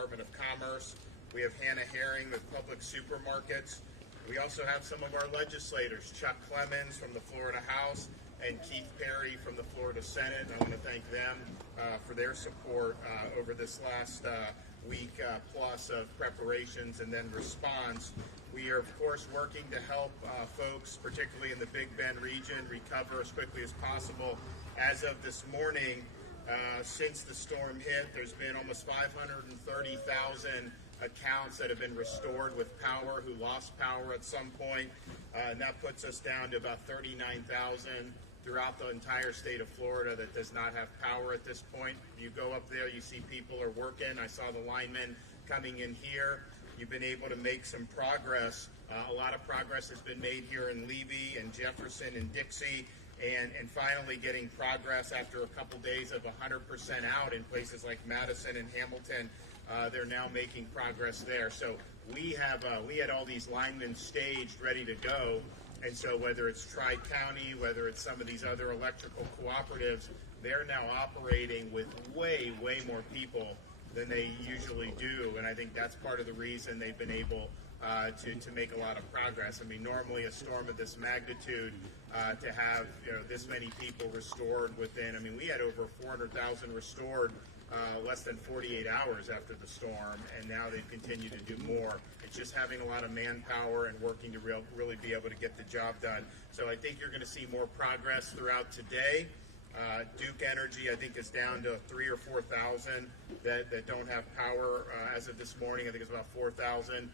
Department of Commerce. We have Hannah Herring with Public Supermarkets. We also have some of our legislators, Chuck Clemens from the Florida House and Keith Perry from the Florida Senate. I want to thank them for their support over this last week plus of preparations and then response. We are, of course, working to help folks, particularly in the Big Bend region, recover as quickly as possible. As of this morning, since the storm hit, there's been almost 530,000 accounts that have been restored with power who lost power at some point. And that puts us down to about 39,000 throughout the entire state of Florida that does not have power at this point. You go up there, you see people are working. I saw the linemen coming in here. You've been able to make some progress. A lot of progress has been made here in Levy and Jefferson and Dixie, and finally getting progress after a couple days of 100% out in places like Madison and Hamilton. They're now making progress there. So we had all these linemen staged, ready to go. And so whether it's Tri-County, whether it's some of these other electrical cooperatives, they're now operating with way, way more people than they usually do. And I think that's part of the reason they've been able to make a lot of progress. I mean, normally a storm of this magnitude, to have this many people restored within, I mean, we had over 400,000 restored less than 48 hours after the storm, and now they've continued to do more. It's just having a lot of manpower and working to really be able to get the job done. So I think you're going to see more progress throughout today. Duke Energy, I think, is down to 3,000 or 4,000 that don't have power as of this morning. I think it's about 4,000.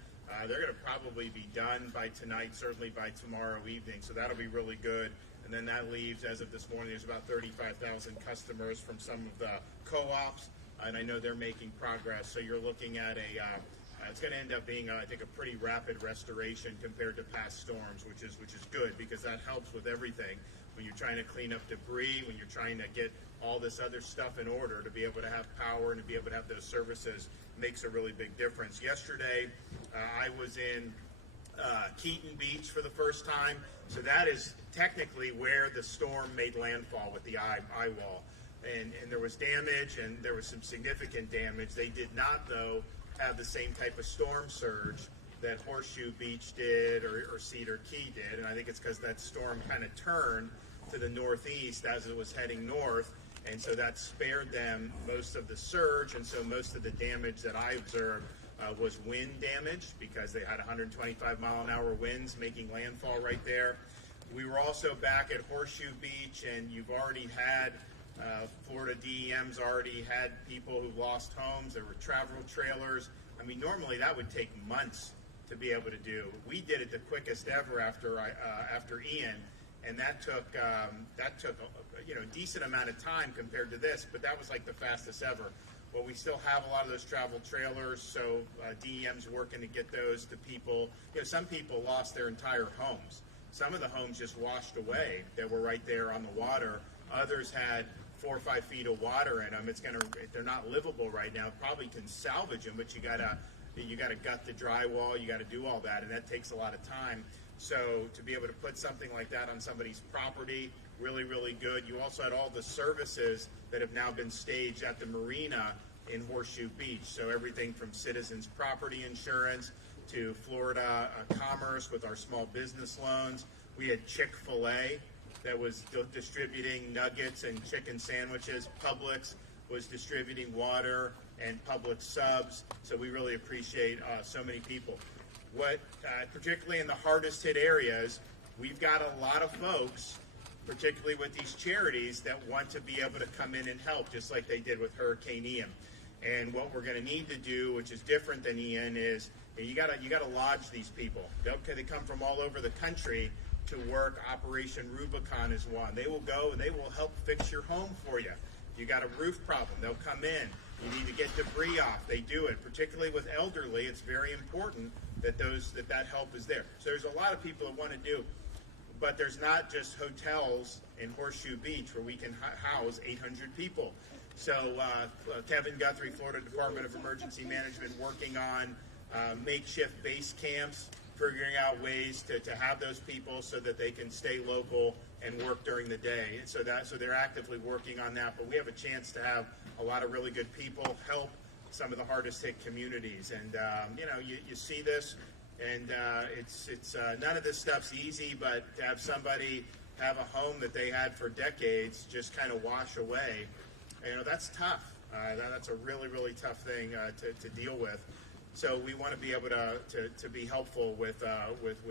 They're going to probably be done by tonight, certainly by tomorrow evening. So that'll be really good. And then that leaves, as of this morning, there's about 35,000 customers from some of the co-ops, and I know they're making progress. So you're looking at it's going to end up being, I think, a pretty rapid restoration compared to past storms, which is good because that helps with everything. When you're trying to clean up debris, when you're trying to get all this other stuff in order, to be able to have power and to be able to have those services makes a really big difference. Yesterday, I was in Keaton Beach for the first time. So that is technically where the storm made landfall with the eye wall. And there was damage, and there was some significant damage. They did not, though, have the same type of storm surge that Horseshoe Beach did or Cedar Key did. And I think it's because that storm kind of turned to the northeast as it was heading north. And so that spared them most of the surge, and so most of the damage that I observed was wind damage because they had 125-mile-an-hour winds making landfall right there. We were also back at Horseshoe Beach, and you've already had Florida DEM's already had people who lost homes. There were travel trailers. I mean, normally that would take months to be able to do. We did it the quickest ever after Ian, and that took a decent amount of time compared to this, but that was like the fastest ever. Well, we still have a lot of those travel trailers, so DEM's working to get those to people. Some people lost their entire homes. Some of the homes just washed away that were right there on the water. Others had 4 or 5 feet of water in them. They're not livable right now. Probably can salvage them, but you gotta gut the drywall. You got to do all that, and that takes a lot of time. So to be able to put something like that on somebody's property, really, really good. You also had all the services that have now been staged at the marina in Horseshoe Beach. So everything from Citizens Property Insurance to Florida Commerce with our small business loans. We had Chick-fil-A that was distributing nuggets and chicken sandwiches. Publix was distributing water and Publix subs. So we really appreciate so many people. Particularly in the hardest hit areas, we've got a lot of folks, particularly with these charities, that want to be able to come in and help, just like they did with Hurricane Ian. And what we're going to need to do, which is different than Ian, is you got to lodge these people. They come from all over the country to work. Operation Rubicon is one. They will go and they will help fix your home for you. You got a roof problem, they'll come in. You need to get debris off, they do it. Particularly with elderly, it's very important that that help is there. So there's a lot of people that want to do, but there's not just hotels in Horseshoe Beach where we can house 800 people. So Kevin Guthrie, Florida Department of Emergency Management, working on makeshift base camps, figuring out ways to have those people so that they can stay local and work during the day. And so they're actively working on that. But we have a chance to have a lot of really good people help some of the hardest hit communities. And you see this, and it's none of this stuff's easy, but to have somebody have a home that they had for decades just kind of wash away, that's tough. That's a really, really tough thing to deal with. So we want to be able to be helpful with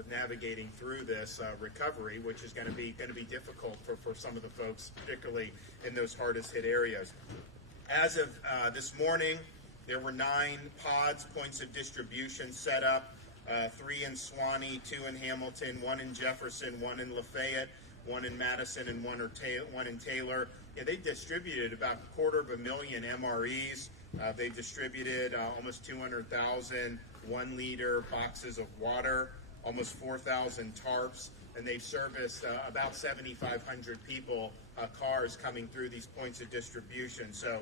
navigating through this recovery, which is going to be difficult for some of the folks, particularly in those hardest hit areas. As of this morning, there were 9 pods, points of distribution set up, 3 in Suwanee, 2 in Hamilton, 1 in Jefferson, 1 in Lafayette, 1 in Madison, and 1 in Taylor. They distributed about 250,000 MREs. They distributed almost 200,000 1-liter boxes of water, almost 4,000 tarps, and they've serviced about 7,500 people, cars coming through these points of distribution. So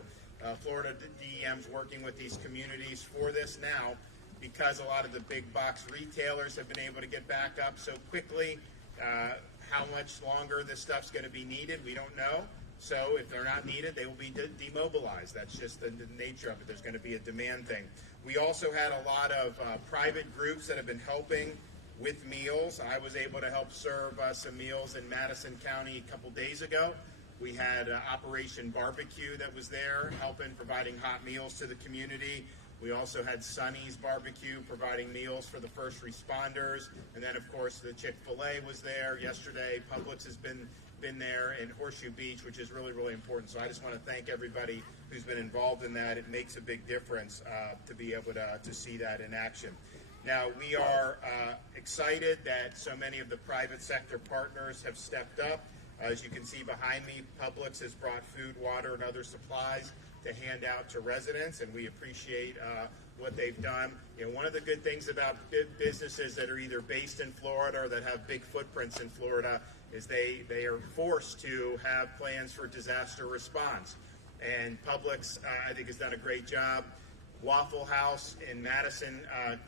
Florida DEM's working with these communities for this now, because a lot of the big box retailers have been able to get back up so quickly. How much longer this stuff's going to be needed, we don't know. So if they're not needed, they will be demobilized. That's just the nature of it. There's going to be a demand thing. We also had a lot of private groups that have been helping with meals. I was able to help serve some meals in Madison County a couple days ago. We had Operation Barbecue that was there, providing hot meals to the community. We also had Sonny's Barbecue, providing meals for the first responders. And then, of course, the Chick-fil-A was there yesterday. Publix has been there, in Horseshoe Beach, which is really, really important. So I just want to thank everybody who's been involved in that. It makes a big difference to be able to see that in action. Now, we are excited that so many of the private sector partners have stepped up. As you can see behind me, Publix has brought food, water, and other supplies to hand out to residents, and we appreciate what they've done. One of the good things about businesses that are either based in Florida or that have big footprints in Florida is they are forced to have plans for disaster response. And Publix, I think, has done a great job. Waffle House in Madison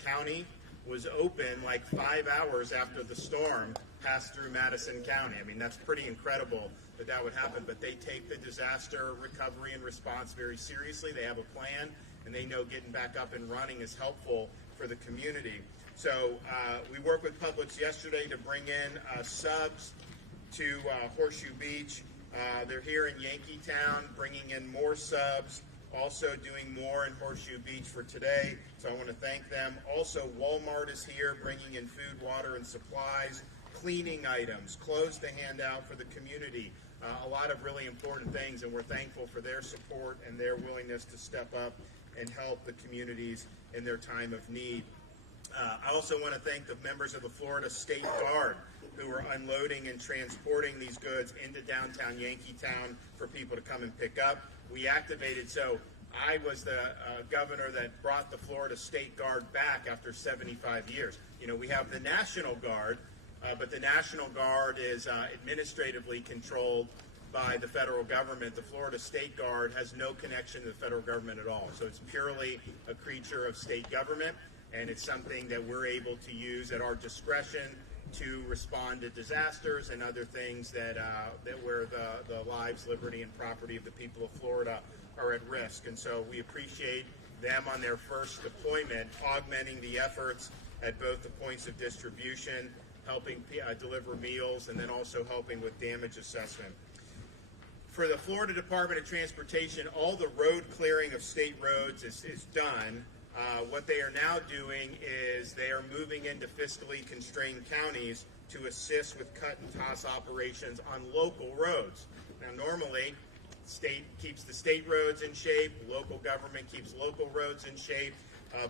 County was open like 5 hours after the storm passed through Madison County. I mean, that's pretty incredible that would happen, but they take the disaster recovery and response very seriously. They have a plan, and they know getting back up and running is helpful for the community. So we worked with Publix yesterday to bring in subs to Horseshoe Beach. They're here in Yankeetown, bringing in more subs, also doing more in Horseshoe Beach for today. So I want to thank them. Also, Walmart is here, bringing in food, water, and supplies, cleaning items, clothes to hand out for the community. A lot of really important things, and we're thankful for their support and their willingness to step up and help the communities in their time of need. I also want to thank the members of the Florida State Guard who are unloading and transporting these goods into downtown Yankeetown for people to come and pick up. We activated, so I was the governor that brought the Florida State Guard back after 75 years. We have the National Guard, but the National Guard is administratively controlled by the federal government. The Florida State Guard has no connection to the federal government at all. So it's purely a creature of state government, and it's something that we're able to use at our discretion to respond to disasters and other things that where the lives, liberty, and property of the people of Florida are at risk. And so we appreciate them on their first deployment, augmenting the efforts at both the points of distribution, helping deliver meals, and then also helping with damage assessment. For the Florida Department of Transportation, all the road clearing of state roads is done. What they are now doing is they are moving into fiscally constrained counties to assist with cut and toss operations on local roads. Now, normally, state keeps the state roads in shape, local government keeps local roads in shape,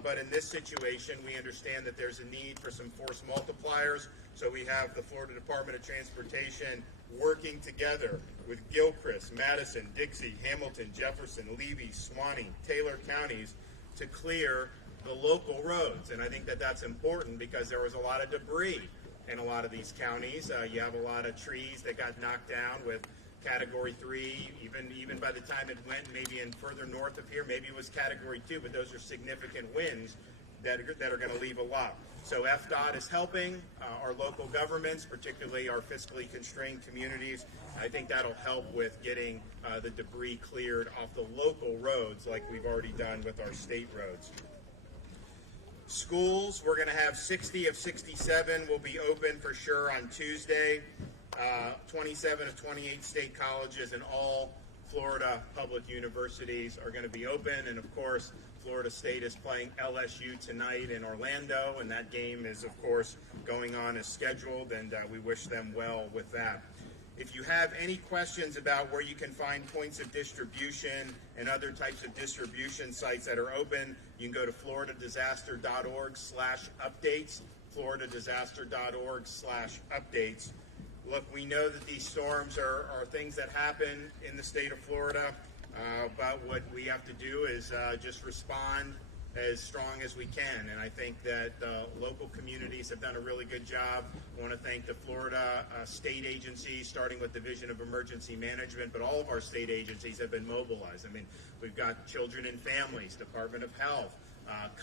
but in this situation, we understand that there's a need for some force multipliers, so we have the Florida Department of Transportation working together with Gilchrist, Madison, Dixie, Hamilton, Jefferson, Levy, Suwanee, Taylor counties to clear the local roads. And I think that that's important because there was a lot of debris in a lot of these counties. You have a lot of trees that got knocked down with Category 3, even by the time it went maybe in further north of here, maybe it was Category 2, but those are significant winds that are going to leave a lot. So FDOT is helping our local governments, particularly our fiscally constrained communities. I think that'll help with getting the debris cleared off the local roads like we've already done with our state roads. Schools, we're going to have 60 of 67 will be open for sure on Tuesday. 27 of 28 state colleges and all Florida public universities are going to be open. And of course, Florida State is playing LSU tonight in Orlando, and that game is, of course, going on as scheduled, and we wish them well with that. If you have any questions about where you can find points of distribution and other types of distribution sites that are open, you can go to floridadisaster.org/updates, floridadisaster.org/updates. Look, we know that these storms are things that happen in the state of Florida, but what we have to do is just respond as strong as we can. And I think that local communities have done a really good job. I want to thank the Florida state agencies, starting with Division of Emergency Management, but all of our state agencies have been mobilized. I mean, we've got Children and Families, Department of Health,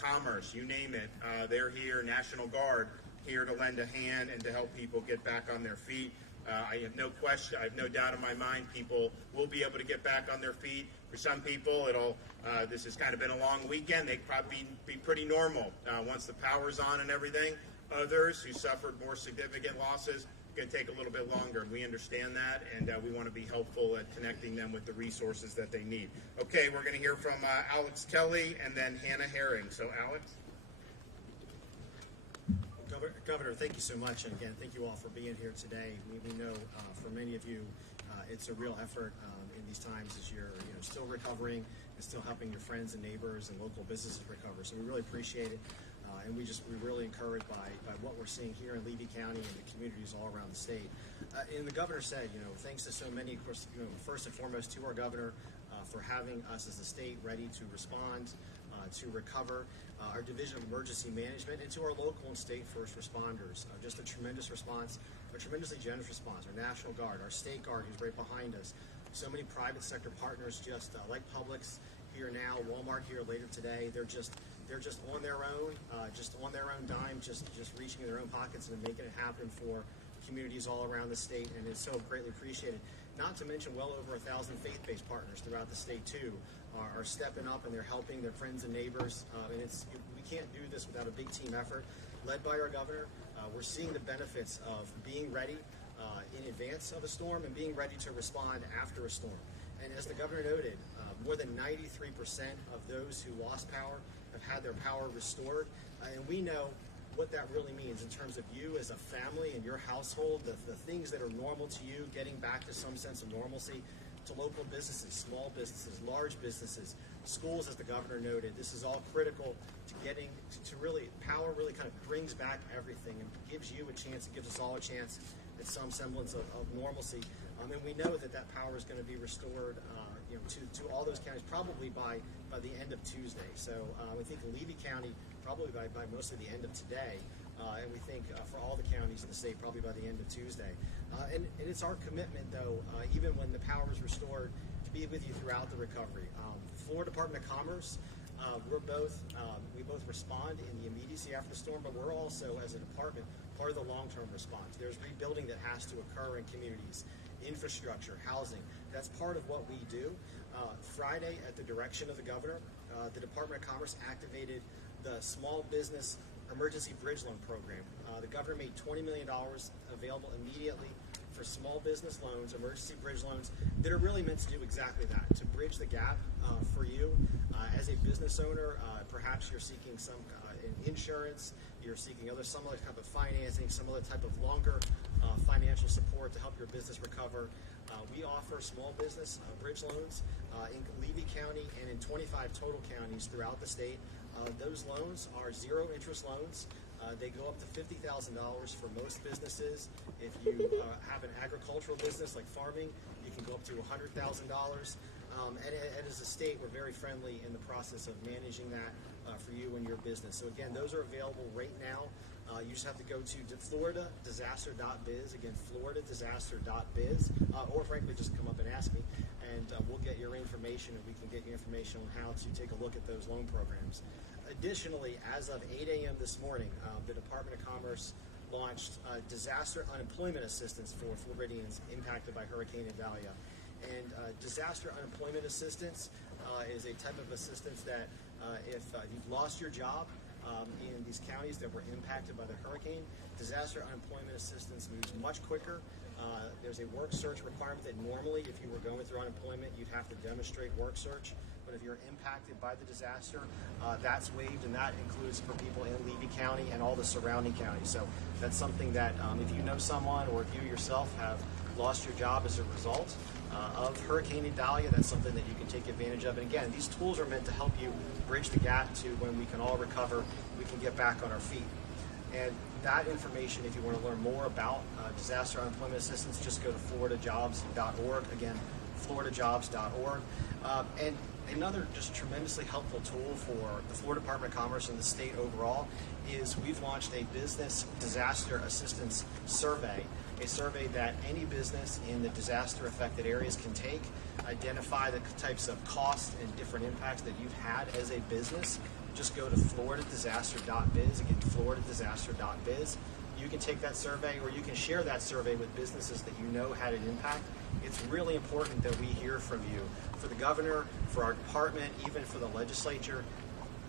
Commerce, you name it. They're here, National Guard, here to lend a hand and to help people get back on their feet. I have no question, I have no doubt in my mind people will be able to get back on their feet. For some people, this has kind of been a long weekend. They probably be pretty normal once the power's on and everything. Others who suffered more significant losses, going to take a little bit longer. We understand that, and we want to be helpful at connecting them with the resources that they need. Okay, we're going to hear from Alex Kelly and then Hannah Herring. So, Alex. Governor, thank you so much, and again, thank you all for being here today. We know for many of you, it's a real effort in these times as you're still recovering and still helping your friends and neighbors and local businesses recover. So we really appreciate it, and we're really encouraged by what we're seeing here in Levy County and the communities all around the state. And the governor said, thanks to so many, of course, first and foremost to our governor for having us as a state ready to respond, to recover, our Division of Emergency Management, and to our local and state first responders. Just a tremendous response, a tremendously generous response. Our National Guard, our State Guard, who's right behind us. So many private sector partners, just like Publix here now, Walmart here later today. They're just on their own, just on their own dime, just reaching in their own pockets and making it happen for communities all around the state, and it's so greatly appreciated. Not to mention well over 1,000 faith-based partners throughout the state too are stepping up, and they're helping their friends and neighbors. And we can't do this without a big team effort led by our governor. We're seeing the benefits of being ready in advance of a storm and being ready to respond after a storm. And as the governor noted, more than 93% of those who lost power have had their power restored. And we know what that really means in terms of you as a family and your household, the things that are normal to you, getting back to some sense of normalcy, to local businesses, small businesses, large businesses, schools, as the governor noted. This is all critical to getting to really, power really kind of brings back everything and gives you a chance, it gives us all a chance at some semblance of normalcy. And we know that power is going to be restored to all those counties probably by the end of Tuesday. So I think Levy County probably by mostly the end of today, and we think for all the counties in the state probably by the end of Tuesday. And it's our commitment, though, even when the power is restored, to be with you throughout the recovery. Florida Department of Commerce, we both respond in the immediacy after the storm, but we're also, as a department, part of the long-term response. There's rebuilding that has to occur in communities, infrastructure, housing. That's part of what we do. Friday, at the direction of the governor, the Department of Commerce activated the Small Business Emergency Bridge Loan Program. The governor made $20 million available immediately for small business loans, emergency bridge loans, that are really meant to do exactly that, to bridge the gap for you as a business owner. Perhaps you're seeking some insurance, you're seeking some other type of financing, some other type of longer financial support to help your business recover. We offer small business bridge loans in Levy County and in 25 total counties throughout the state. Those loans are zero interest loans. They go up to $50,000 for most businesses. If you have an agricultural business like farming, you can go up to $100,000. And as a state, we're very friendly in the process of managing that for you and your business. So again, those are available right now. You just have to go to floridadisaster.biz, again, floridadisaster.biz, or frankly, just come up and ask me, and we'll get your information, and we can get you information on how to take a look at those loan programs. Additionally, as of 8 a.m. this morning, the Department of Commerce launched disaster unemployment assistance for Floridians impacted by Hurricane Idalia. And disaster unemployment assistance is a type of assistance that if you've lost your job in these counties that were impacted by the hurricane, disaster unemployment assistance moves much quicker. There's a work search requirement that normally, if you were going through unemployment, you'd have to demonstrate work search. But if you're impacted by the disaster, that's waived, and that includes for people in Levy County and all the surrounding counties. So that's something that if you know someone or if you yourself have lost your job as a result of Hurricane Idalia, that's something that you can take advantage of. And again, these tools are meant to help you bridge the gap to when we can all recover, we can get back on our feet. And that information, if you want to learn more about disaster unemployment assistance, just go to floridajobs.org. Again, floridajobs.org. And another just tremendously helpful tool for the Florida Department of Commerce and the state overall is we've launched a business disaster assistance survey, a survey that any business in the disaster affected areas can take, identify the types of costs and different impacts that you've had as a business. Just go to floridadisaster.biz, again, floridadisaster.biz. You can take that survey or you can share that survey with businesses that you know had an impact. It's really important that we hear from you. For the governor, for our department, even for the legislature,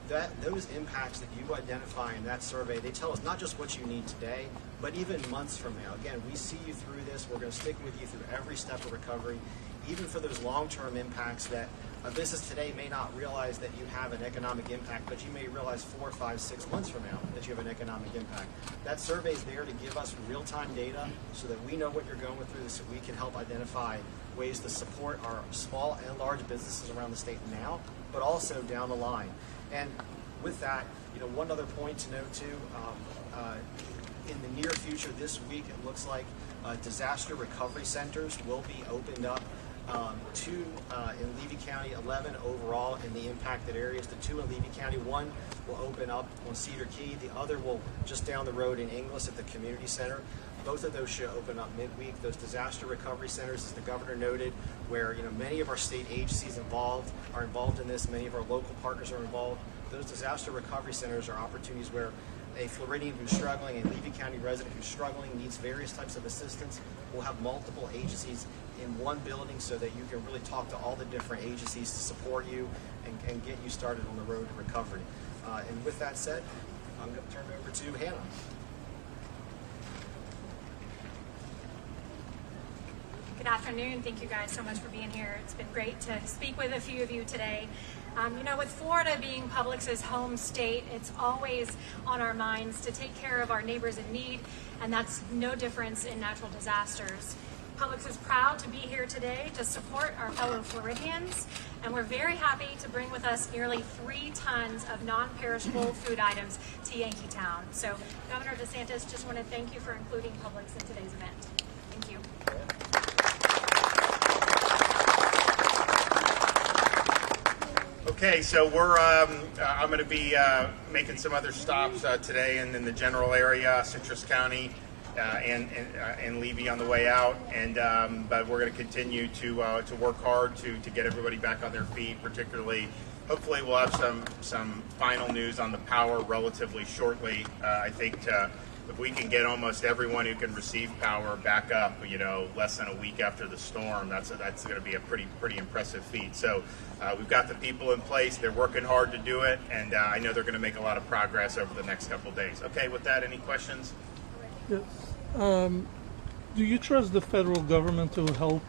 that those impacts that you identify in that survey, they tell us not just what you need today, but even months from now. Again, we see you through this. We're going to stick with you through every step of recovery, even for those long-term impacts that a business today may not realize that you have an economic impact, but you may realize 4, 5, 6 months from now that you have an economic impact. That survey is there to give us real-time data so that we know what you're going through, so we can help identify ways to support our small and large businesses around the state now, but also down the line. And with that, one other point to note too, in the near future this week, it looks like disaster recovery centers will be opened up. 2 in Levy County, 11 overall in the impacted areas. The 2 in Levy County, 1 will open up on Cedar Key, the other will just down the road in Inglis at the community center. Both of those should open up midweek. Those disaster recovery centers, as the governor noted, where many of our state agencies are involved in this, many of our local partners are involved. Those disaster recovery centers are opportunities where a Floridian who's struggling, a Levy County resident who's struggling, needs various types of assistance. We'll have multiple agencies in one building so that you can really talk to all the different agencies to support you and get you started on the road to recovery. And with that said, I'm going to turn it over to Hannah. Good afternoon. Thank you guys so much for being here. It's been great to speak with a few of you today. With Florida being Publix's home state, it's always on our minds to take care of our neighbors in need, and that's no difference in natural disasters. Publix is proud to be here today to support our fellow Floridians, and we're very happy to bring with us nearly 3 tons of non-perishable food items to Yankeetown. So, Governor DeSantis, just want to thank you for including Publix in today's event. Thank you. Okay, so I'm going to be making some other stops today in the general area, Citrus County, and Levy on the way out, and but we're going to continue to work hard to get everybody back on their feet. Particularly, hopefully, we'll have some final news on the power relatively shortly. I think if we can get almost everyone who can receive power back up, less than a week after the storm, that's going to be a pretty impressive feat. So. We've got the people in place. They're working hard to do it, and I know they're going to make a lot of progress over the next couple of days. Okay, with that, any questions? Yes. Do you trust the federal government to help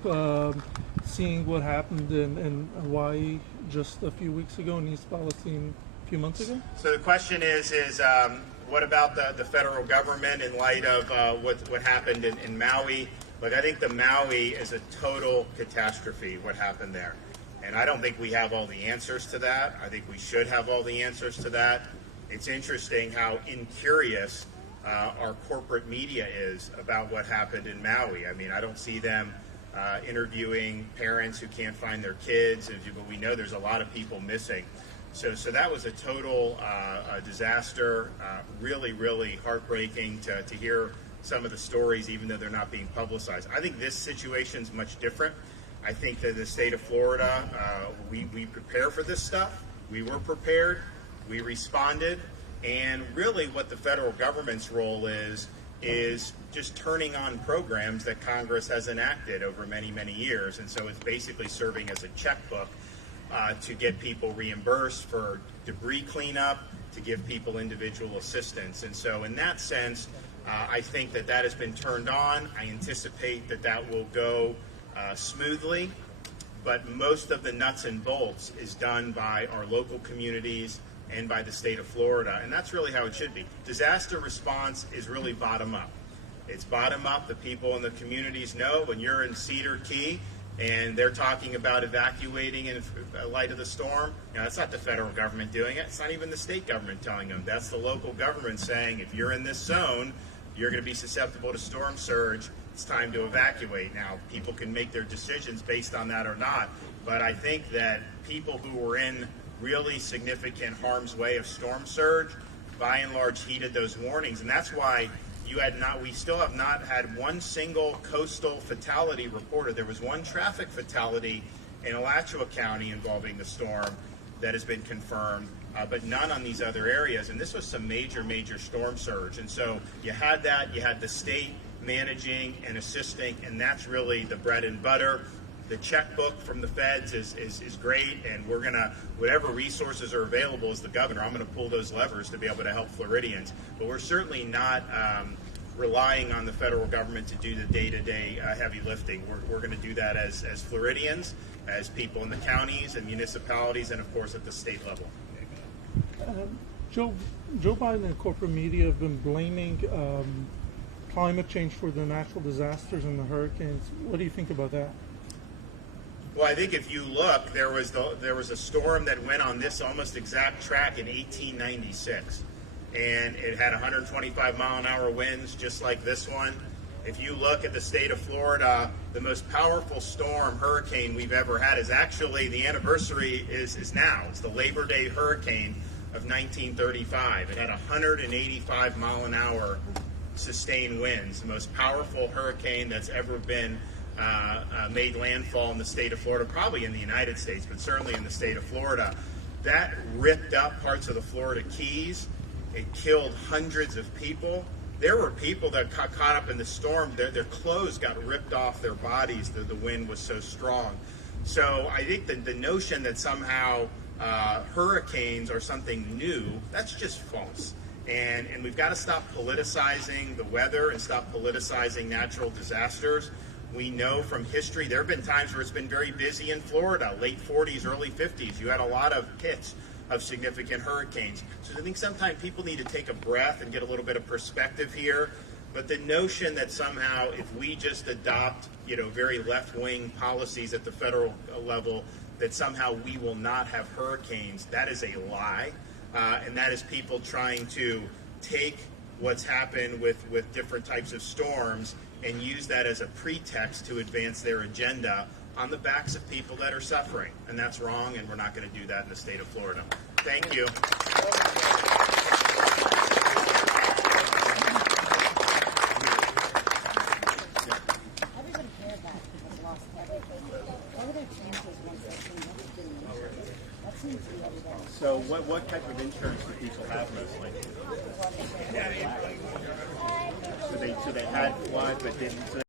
seeing what happened in Hawaii just a few weeks ago in East Palestine a few months ago? So the question is what about the federal government in light of what happened in Maui? Look, I think the Maui is a total catastrophe, what happened there. And I don't think we have all the answers to that. I think we should have all the answers to that. It's interesting how incurious our corporate media is about what happened in Maui. I mean, I don't see them interviewing parents who can't find their kids, but we know there's a lot of people missing. So that was a total disaster, really, really heartbreaking to hear some of the stories, even though they're not being publicized. I think this situation is much different. I think that the state of Florida, we prepare for this stuff. We were prepared. We responded, and really what the federal government's role is just turning on programs that Congress has enacted over many, many years. And so it's basically serving as a checkbook to get people reimbursed for debris cleanup, to give people individual assistance. And so in that sense, I think that has been turned on. I anticipate that will go smoothly, but most of the nuts and bolts is done by our local communities and by the state of Florida, and that's really how it should be. Disaster response is really bottom up. It's bottom up. The people in the communities know when you're in Cedar Key and they're talking about evacuating in light of the storm. That's not the federal government doing it. It's not even the state government telling them. That's the local government saying, if you're in this zone, you're going to be susceptible to storm surge. It's time to evacuate. Now, people can make their decisions based on that or not, but I think that people who were in really significant harm's way of storm surge, by and large, heeded those warnings, and that's why we still have not had one single coastal fatality reported. There was one traffic fatality in Alachua County involving the storm that has been confirmed, but none on these other areas. And this was some major, major storm surge. And so you had that, you had the state managing and assisting, and that's really the bread and butter. The checkbook from the feds is great, and we're going to, whatever resources are available as the governor, I'm going to pull those levers to be able to help Floridians. But we're certainly not relying on the federal government to do the day-to-day heavy lifting. We're going to do that as Floridians, as people in the counties and municipalities, and of course at the state level. Joe Biden and corporate media have been blaming climate change for the natural disasters and the hurricanes. What do you think about that? Well, I think if you look, there was a storm that went on this almost exact track in 1896, and it had 125 mile an hour winds, just like this one. If you look at the state of Florida, the most powerful hurricane we've ever had is actually, the anniversary is now. It's the Labor Day hurricane of 1935. It had 185 mile an hour sustained winds, the most powerful hurricane that's ever been made landfall in the state of Florida, probably in the United States, but certainly in the state of Florida. That ripped up parts of the Florida Keys. It killed hundreds of people. There were people that got caught up in the storm. Their clothes got ripped off their bodies. The wind was so strong. So I think that the notion that somehow hurricanes are something new, that's just false. And we've got to stop politicizing the weather and stop politicizing natural disasters. We know from history there have been times where it's been very busy in Florida, late 40s, early 50s. You had a lot of hits of significant hurricanes. So I think sometimes people need to take a breath and get a little bit of perspective here. But the notion that somehow if we just adopt, very left-wing policies at the federal level, that somehow we will not have hurricanes, that is a lie. And that is people trying to take what's happened with different types of storms and use that as a pretext to advance their agenda on the backs of people that are suffering. And that's wrong, and we're not going to do that in the state of Florida. Thank you. Everybody cared that people lost everything. What are their chances once that thing has been insured? That seems to be everybody. So what type of insurance do people have mostly? So they had flood but didn't.